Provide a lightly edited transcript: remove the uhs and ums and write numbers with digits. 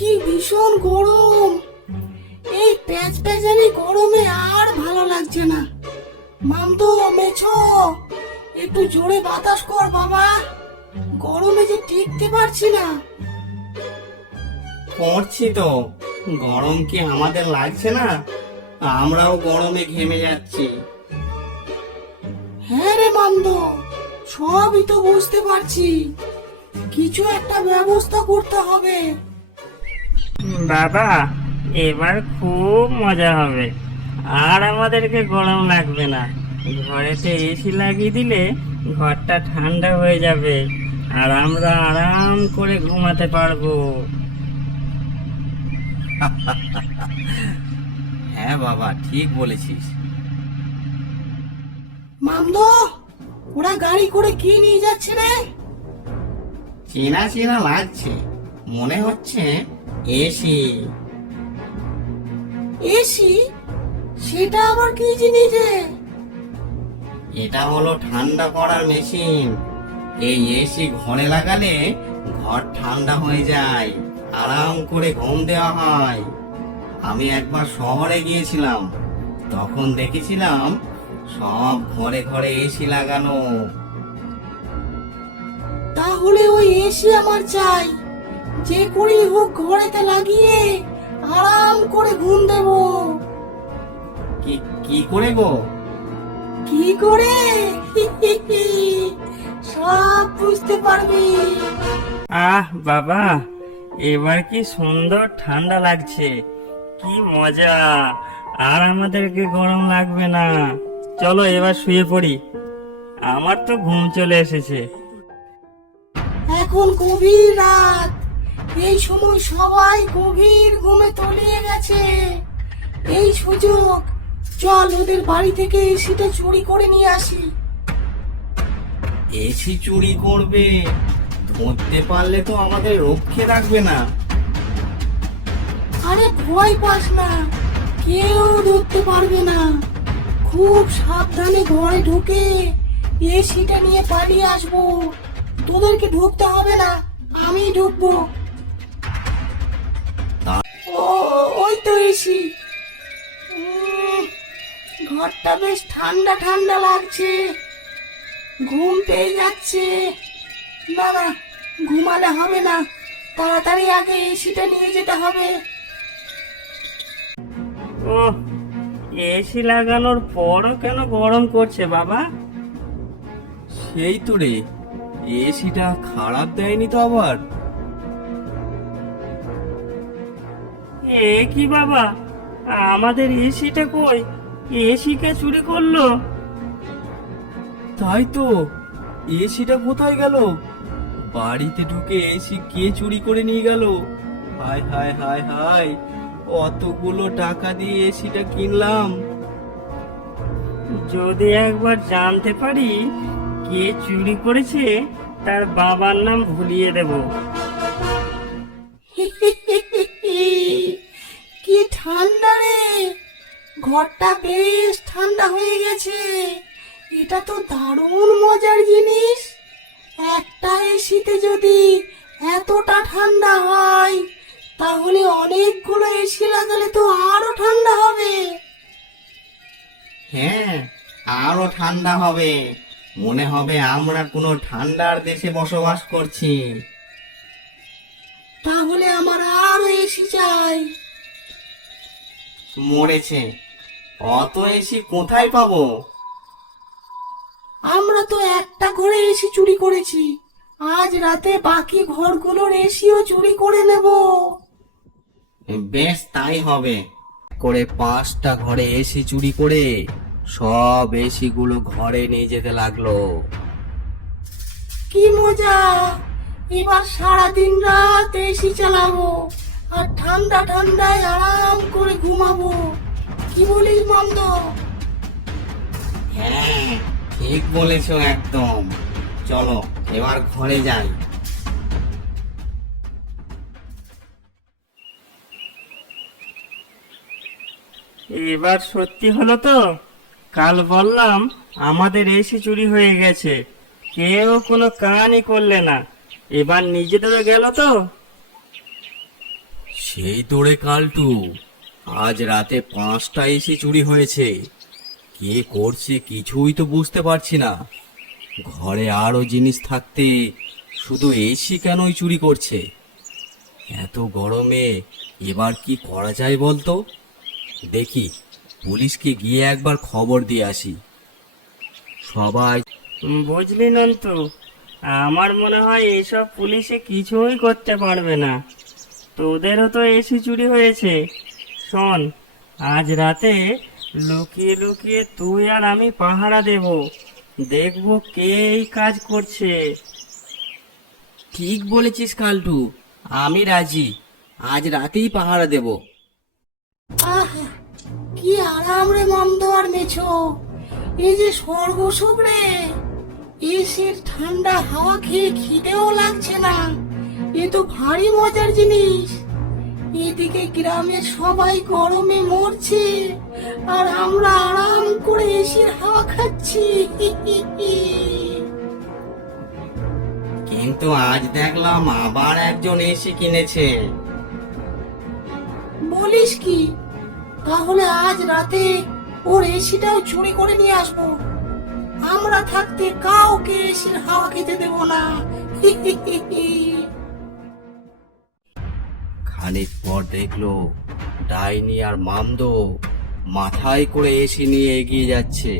কি ভীষণ গরম! এই প্যাচপ্যাচানি গরমে আর ভালো লাগছে না। মামদো, মেছো, একটু জোরে বাতাস কর বাবা, গরমে যে টিকতে পারছি না। করছি তো, গরম কি আমাদের লাগছে না? আমরাও গরমে ঘেমে যাচ্ছি। হ্যাঁ রে মামদো, সবই তো বুঝতে পারছি, কিছু একটা ব্যবস্থা করতে হবে। বাবা, এবার খুব মজা হবে, আর আমাদেরকে গরম লাগবে না। ঘরেতে এসি লাগিয়ে দিলে ঘরটা ঠান্ডা হয়ে যাবে, আর আমরা আরাম করে ঘুমাতে পারবো। হ্যাঁ বাবা, ঠিক বলেছিস। মামদো, ওরা গাড়ি করে কি নিয়ে যাচ্ছে রে? চেনা চেনা লাগছে, মনে হচ্ছে এসি। এসি? সেটা আবার কি জিনিস রে? এটা হলো ঠান্ডা করার মেশিন। এই এসি ঘরে লাগালে ঘর ঠান্ডা হয়ে যায়, আরাম করে ঘুম দেওয়া হয়। আমি একবার শহরে গিয়েছিলাম, তখন দেখেছিলাম সব ঘরে ঘরে এসি লাগানো। তাহলে ওই এসি আমার চাই, যে করেই হোক ঘরেতে লাগিয়ে আরাম করে ঘুম দেব। কি কি করে গো? কি করে? সব বুঝতে পারবি। আহ বাবা, এবার কি সুন্দর ঠান্ডা লাগছে, কি মজা! আর আমাদেরকে গরম লাগবে না। চলো এবার শুয়ে পড়ি, আমার তো ঘুম চলে এসেছে। এখন গভীর রাত, এই সময় সবাই গভীর ঘুমে তলিয়ে গেছে। এই সুযোগ, চল ওদের বাড়ি থেকে এসিটা চুরি করে নিয়ে আসি। এসি চুরি করবে? ধরতে পারলে তো আমাদের রক্ষে রাখবে না। আরে ভয় পাস না, কেউ ধরতে পারবে না। খুব সাবধানে ঘরে ঢুকে এসিটা নিয়ে পালিয়ে আসবো। তোদেরকে ঢুকতে হবে না, আমি ঢুকবো। তা- ও, ওই তো এসি। ঘরটা বেশ ঠান্ডা ঠান্ডা লাগছে, ঘুম পেয়ে যাচ্ছে। না না, ঘুমালে হবে না, তাড়াতাড়ি আগে এসিটা নিয়ে যেতে হবে। ও, এসি লাগানোর পরও কেন গরম করছে বাবা? সেই তো রে, এসিটা খারাপ দেয়নি তো আবার। এ কি বাবা, আমাদের এসিটা কই? এসি কে চুরি করলো? তাই তো, এসিটা কোথায় গেল? বাড়িতে ঢুকে এসি কে চুরি করে নিয়ে গেল? হায় হায় হায় হায়, অতগুলো টাকা দিয়ে এসিটা কিনলাম। যদি একবার জানতে পারি কে চুরি করেছে, তার বাবার নাম ভুলিয়ে দেব। কি ঠান্ডা রে, ঘরটা বেশ ঠান্ডা হয়ে গেছে। এটা তো দারুণ মজার জিনিস। একটা এসিতে যদি এতটা ঠান্ডা হয়, তাহলে অনেকগুলো এসি লাগালে তো আরো ঠান্ডা হবে। হ্যাঁ, আরো ঠান্ডা হবে, মনে হবে আমরা কোনো ঠান্ডার দেশে বসবাস করছি। তাহলে আমার আরো এসি চাই। মরেছে, অত এসি কোথায় পাবো? আমরা তো একটা ঘরে এসি চুরি করেছি, আজ রাতে বাকি ঘরগুলোর এসিও চুরি করে নেব। বেশ, তাই হবে। করে 5টা ঘরে এসি চুরি করে সব এসি গুলো ঘরে নিয়ে যেতে লাগলো। কি মজা! এবার সারাদিন রাত এসি চালাবো, আর ঠান্ডা ঠান্ডায় আরাম করে ঘুমাবো। কি বলিস মন্দ? হ্যাঁ, ঠিক বলেছো একদম। চলো এবার ঘরে যাই। এবার সত্যি হলো তো? কাল বললাম আমাদের এসি চুরি হয়ে গেছে, কেউ কোনো কানই করলে না। এবার নিজেদের গেল তো। সেই তোরে কালটু, আজ রাতে 5টা এসি চুরি হয়েছে। কে করছে কিছুই তো বুঝতে পারছি না। ঘরে আরো জিনিস থাকতে শুধু এসি কেনই চুরি করছে? এত গরমে এবার কি করা যায় বলতো? দেখি, পুলিশকে গিয়ে একবার খবর দিয়ে আসি। সবাই বুঝলি নন্তু, আমার মনে হয় এইসব পুলিশে কিছুই করতে পারবে না। তোদেরও তো এসি চুরি হয়েছে। শোন, আজ রাতে লুকিয়ে লুকিয়ে তুই আর আমি পাহারা দেব, দেখবো কে এই কাজ করছে। ঠিক বলেছিস কালটু, আমি রাজি। আজ রাতেই পাহারা দেব। আহ, কি আরাম রে মামদো আর মেছো, এই যে স্বর্গ সুখ রে। এসির ঠান্ডা হাওয়া খেয়ে খিদেও লাগছে না, এ তো ভারী মজার জিনিস। এদিকে গ্রামের সবাই গরমে মরছে, আর আমরা আরাম করে এসির হাওয়া খাচ্ছি। কিন্তু আজ দেখলাম আবার একজন এসি কিনেছে। বলিস কি? তাহলে আজ রাতে ওর এসিটাও চুরি করে নিয়ে আসবো। আমরা থাকতে কাউকে এসির হাওয়া খেতে দেব না। খানিক পর দেখলো ডাইনি আর মামদো মাথায় করে এসি নিয়ে এগিয়ে যাচ্ছে।